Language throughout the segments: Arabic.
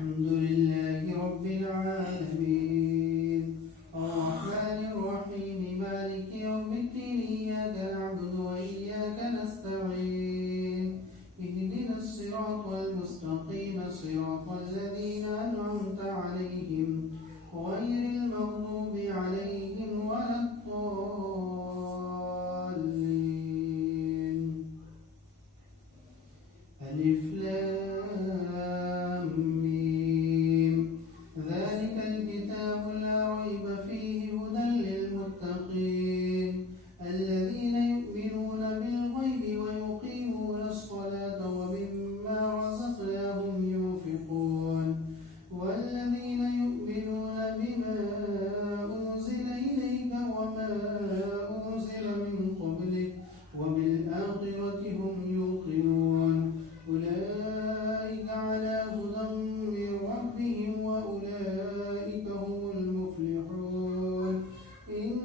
الحمد لله رب العالمين الرحمن الرحيم مالك يوم الدين إياك نعبد وإياك نستعين اهدنا الصراط المستقيم صراط الذين أنعمت عليهم غير المغضوب عليهم ولا الضالين ألف لام ميم ذلك الكتاب لا ريب فيه هدى للمتقين الذين يؤمنون بالغيب ويقيمون الصلاة ومما رزقناهم ينفقون والذين يؤمنون بما أنزل إليك وما أنزل من قبلك وبالآخرة هم يوقنون أولئك على هدى من ربهم وأولئك هم المفلحون إن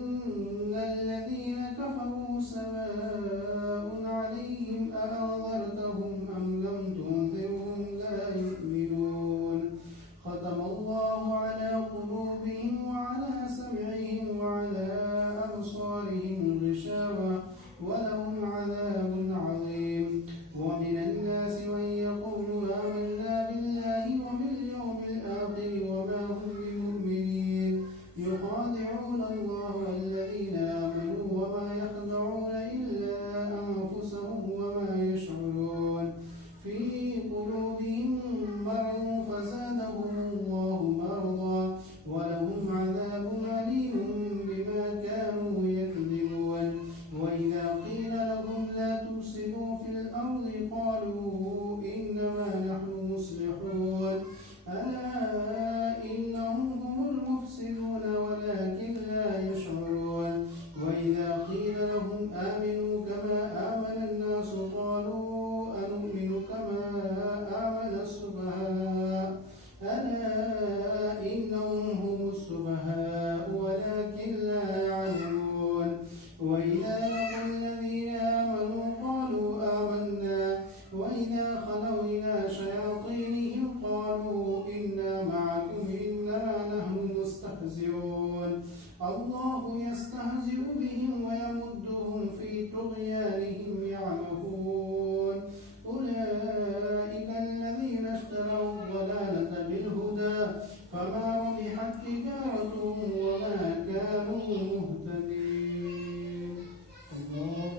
الذين كفروا سواء عليهم أأنذرتهم أم لم تنذرهم لا يؤمنون ختم الله على قلوبهم وعلى سمعهم وعلى أبصارهم غشاوة ولهم عذاب عظيم ومن الناس من يقول آمنا بالله وباليوم الآخر وما هم بمؤمنين يخادعون الله والذين آمنوا وما يخدعون إلا أنفسهم وما يشعرون في قلوبهم مرض فزادهم الله مرضا ولهم عذاب أليم بما كانوا يكذبون وإذا قيل لهم لا تفسدوا في الأرض قالوا إنما نحن مصلحون ألا إنهم هم المفسدون ولكن لا يشعرون وإذا قيل لهم آمنوا كما آمن الناس قالوا أنؤمن كما آمن السفهاء ألا إنهم هم السفهاء ولكن لا يعلمون وإذا لقوا الذين آمنوا قالوا آمنا وإذا خلوا إلى شياطينهم قالوا إنا معكم إنما نحن مستهزئون الله يستهزئ بهم ويمدهم في طغيانهم يعمهون أولئك الذين اشتروا الضلالة بالهدى فما ربحت تجارتهم وما كانوا مهتدين الله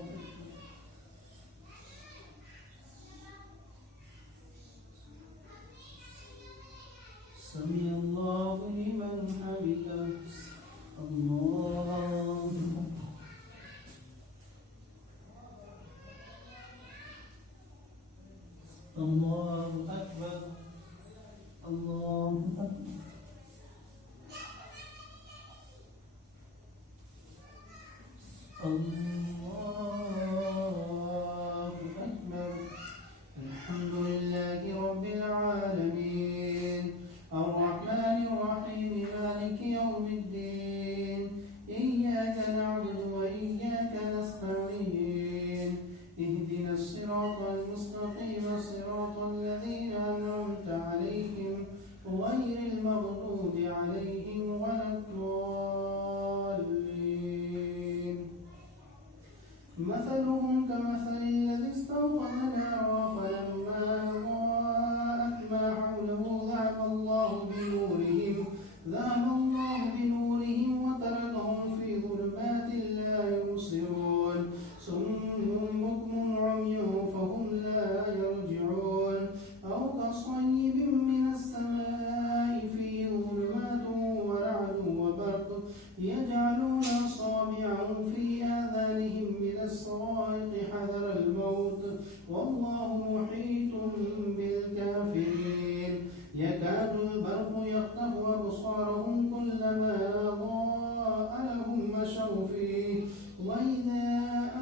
سمع الله لمن حمده الله الله أكبر الله أكبر الله أكبر الحمد لله رب العالمين الرحمن الرحيم مالك يوم الدين إياك نعبد وإياك نستعين اهدنا الصراط المستقيم صراط الذين أنعمت عليهم غير المغضوب عليهم ولا الضالين مثلهم كمثل الذي استوقد نارا فلما أضاءت ما حوله ذهب الله بنورهم وتركهم في ظلمات لا يبصرون صم بكم عمي فهم لا يرجعون أو كصيب من السماء فيه ظلمات ورعد وبرق يجعلون أصابعهم في آذانهم من الصواعق حذر الموت والله محيط بالكافرين يكاد البرق يخطف أبصارهم كلما أضاء لهم مشوا فيه وإذا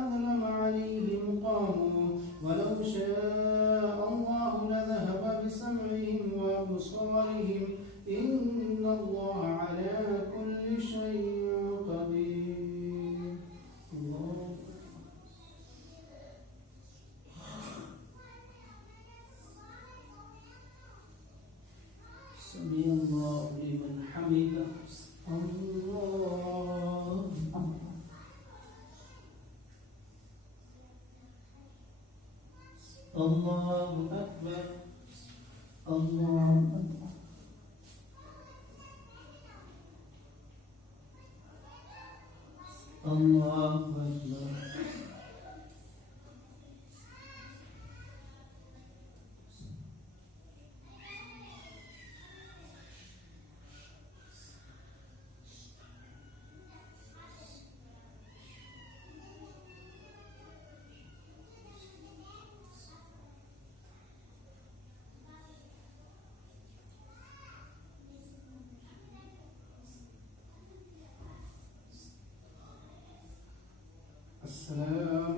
أظلم عليهم قاموا ولو شاء الله لذهب بسمعهم وأبصارهم إن الله على كل شيء قدير الله الله لمن حمده الله الله أكبر الله أكبر الله أكبر السلام